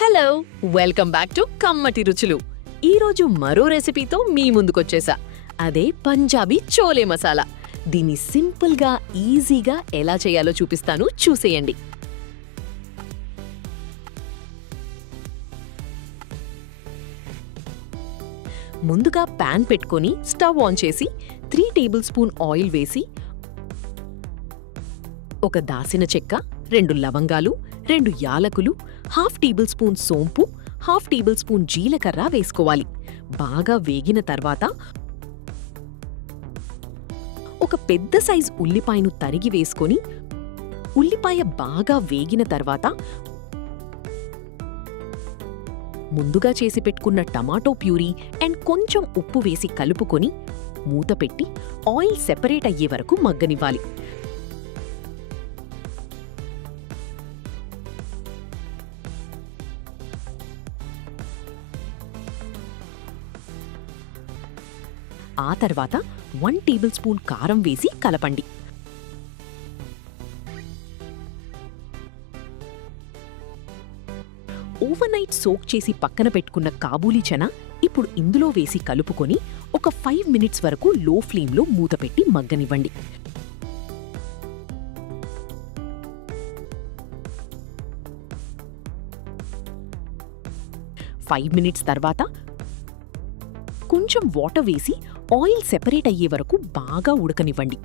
Hello, welcome back to కమ్మటి రుచులు. ఈరోజు మరో రెసిపీతో మీ ముందుకొచ్చేసా. అదే పంజాబీ చోలే మసాలా. దీన్ని సింపుల్గా ఈజీగా ఎలా చేయాలో చూపిస్తాను, చూసేయండి. ముందుగా ప్యాన్ పెట్టుకొని స్టవ్ ఆన్ చేసి 3 టేబుల్ స్పూన్ ఆయిల్ వేసి ఒక దాసిన చెక్క, 2 లవంగాలు, 2 యాలకులు, 1/2 టేబుల్ స్పూన్ సోంపు, 1/2 టేబుల్ స్పూన్ జీలకర్ర వేసుకోవాలి. బాగా వేగిన తర్వాత ఒక పెద్ద సైజు ఉల్లిపాయను తరిగి వేసుకొని ఉల్లిపాయ బాగా వేగిన తర్వాత ముందుగా చేసి పెట్టుకున్న టమాటో ప్యూరీ అండ్ కొంచెం ఉప్పు వేసి కలుపుకొని మూత పెట్టి ఆయిల్ సెపరేట్ అయ్యే వరకు మగ్గనివ్వాలి. ఆ తర్వాత 1 టేబుల్ స్పూన్ కారం వేసి కలపండి. ఓవర్ నైట్ సోక్ చేసి పక్కన పెట్టుకున్న కాబూలీ చనా ఇప్పుడు ఇందులో వేసి కలుపుకొని ఒక 5 మినిట్స్ వరకు లో ఫ్లేమ్లో మూత పెట్టి మగ్గనివ్వండి. ఫైవ్ మినిట్స్ తర్వాత కొంచెం వాటర్ వేసి ఆయిల్ సెపరేట్ అయ్యే వరకు బాగా ఉడకనివ్వండి.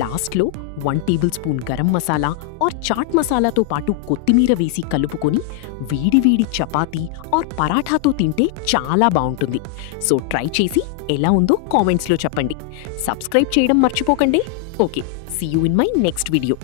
లాస్ట్లో 1 table spoon garam masala or chaat మసాలాతో పాటు కొత్తిమీర వేసి కలుపుకొని వేడివేడి చపాతీ ఆర్ పరాఠాతో తింటే చాలా బాగుంటుంది. సో ట్రై చేసి ఎలా ఉందో కామెంట్స్లో చెప్పండి. సబ్స్క్రైబ్ చేయడం మర్చిపోకండి. Okay, see you in my next video.